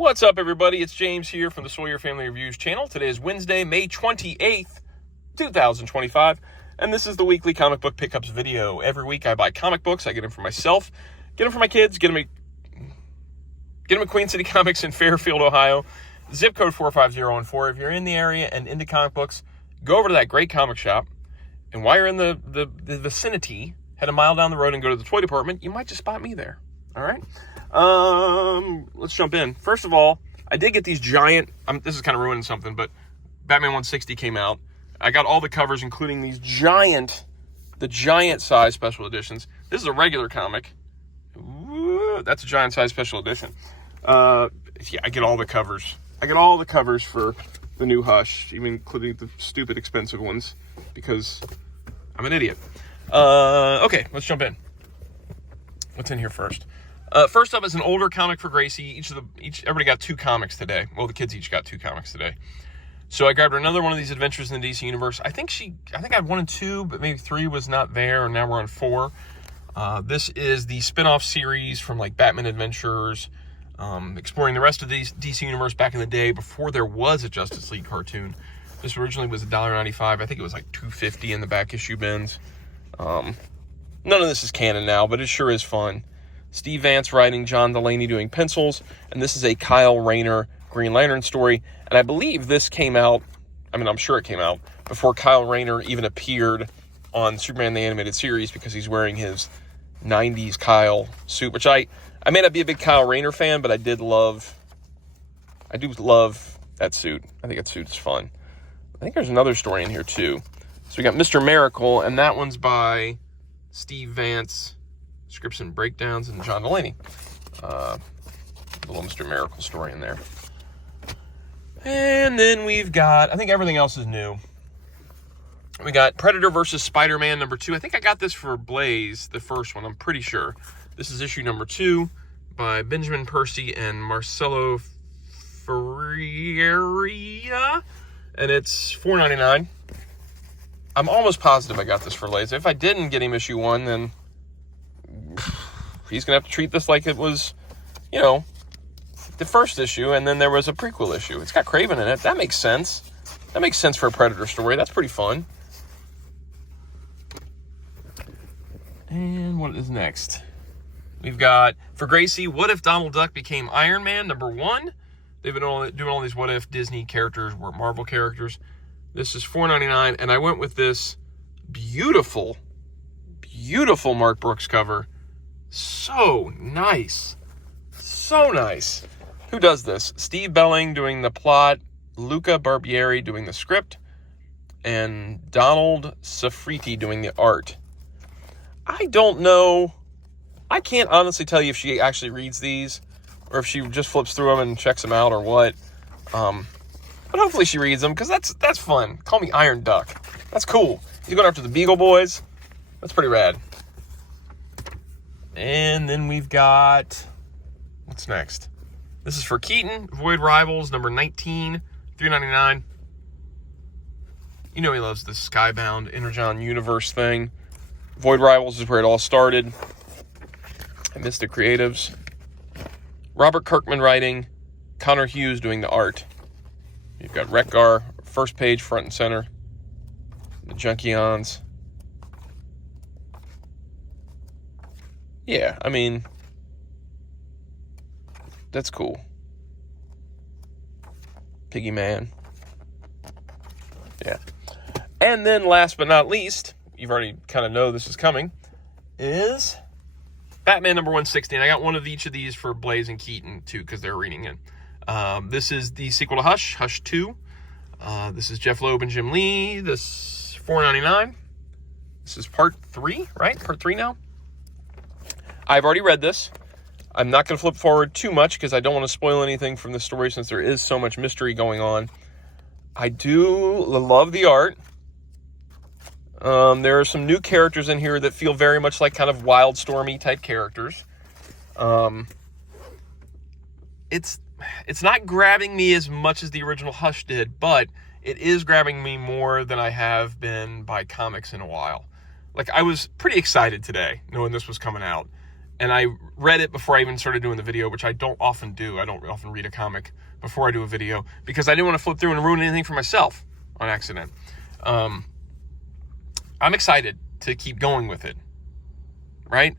What's up, everybody? It's James here from the Sawyer Family Reviews channel. Today is Wednesday, May 28th, 2025, and this is the weekly comic book pickups video. Every week I buy comic books. I get them for myself, get them for my kids, get them at Queen City Comics in Fairfield, Ohio, zip code 45014. If you're in the area and into comic books, go over to that great comic shop, and while you're in the vicinity, head a mile down the road and go to the toy department. You might just spot me there. All right? Let's jump in. First of all, I did get these giant, this is kind of ruining something, but Batman 160 came out. I got all the covers, including these the giant size special editions. This is a regular comic. Ooh, that's a giant size special edition. Yeah, I get all the covers. I get all the covers for the new Hush, even including the stupid expensive ones, because I'm an idiot. Okay, let's jump in. What's in here first? First up is an older comic for Gracie. Everybody got 2 comics today. Well, the kids each got 2 comics today. So I grabbed her another one of these adventures in the DC universe. I think I had 1 and 2, but maybe 3 was not there, and now we're on 4. This is the spin-off series from like Batman Adventures, exploring the rest of the DC universe back in the day before there was a Justice League cartoon. This originally was $1.95. I think it was like $2.50 in the back issue bins. None of this is canon now, but it sure is fun. Steve Vance writing, John Delaney doing pencils, and this is a Kyle Rayner Green Lantern story. And I believe this came out, I'm sure it came out, before Kyle Rayner even appeared on Superman the Animated Series, because he's wearing his 90s Kyle suit, which I may not be a big Kyle Rayner fan, but I do love that suit. I think that suit's fun. I think there's another story in here too. So we got Mr. Miracle, and that one's by Steve Vance, scripts and breakdowns, and John Delaney. A little Mr. Miracle story in there. And then we've got, I think everything else is new. We got Predator vs. Spider-Man number 2. I think I got this for Blaze, the first one, I'm pretty sure. This is issue number 2 by Benjamin Percy and Marcelo Ferreira. And it's $4.99. I'm almost positive I got this for Blaze. If I didn't get him issue 1, then he's going to have to treat this like it was, the first issue, and then there was a prequel issue. It's got Kraven in it. That makes sense. That makes sense for a Predator story. That's pretty fun. And what is next? We've got, for Gracie, What If Donald Duck Became Iron Man, number 1. They've been doing all these What If Disney characters or Marvel characters. This is $4.99, and I went with this beautiful Mark Brooks cover. So nice. So nice. Who does this? Steve Belling doing the plot, Luca Barbieri doing the script, and Donald Safriti doing the art. I don't know. I can't honestly tell you if she actually reads these, or if she just flips through them and checks them out, or what. But hopefully she reads them, because that's fun. Call me Iron Duck. That's cool. He's going after the Beagle Boys. That's pretty rad. And then we've got, what's next? This is for Keaton, Void Rivals, number 19, $3.99. He loves the Skybound Energon universe thing. Void Rivals is where it all started. I missed the creatives. Robert Kirkman writing, Connor Hughes doing the art. You've got Rekgar, first page, front and center. The Junkions. Yeah, that's cool. Piggy Man. Yeah. And then last but not least, you've already kind of know this is coming, is Batman number 160. And I got one of each of these for Blaze and Keaton too, because they're reading it. This is the sequel to Hush, Hush 2. This is Jeff Loeb and Jim Lee. This is $4.99. This is part 3, right? Part 3 now. I've already read this. I'm not going to flip forward too much because I don't want to spoil anything from the story, since there is so much mystery going on. I do love the art. There are some new characters in here that feel very much like kind of Wildstormy type characters. It's not grabbing me as much as the original Hush did, but it is grabbing me more than I have been by comics in a while. Like, I was pretty excited today knowing this was coming out. And I read it before I even started doing the video, which I don't often do. I don't often read a comic before I do a video because I didn't want to flip through and ruin anything for myself on accident. I'm excited to keep going with it, right?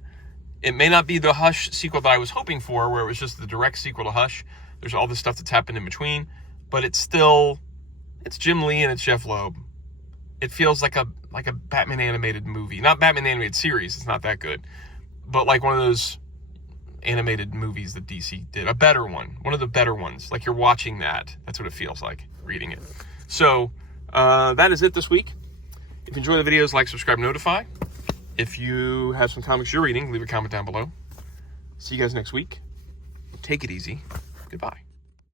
It may not be the Hush sequel that I was hoping for, where it was just the direct sequel to Hush. There's all this stuff that's happened in between, but it's Jim Lee and it's Jeff Loeb. It feels like a Batman animated movie. Not Batman animated series, it's not that good. But like one of those animated movies that DC did. A better one. One of the better ones. Like you're watching that. That's what it feels like, reading it. So, that is it this week. If you enjoy the videos, like, subscribe, notify. If you have some comics you're reading, leave a comment down below. See you guys next week. Take it easy. Goodbye.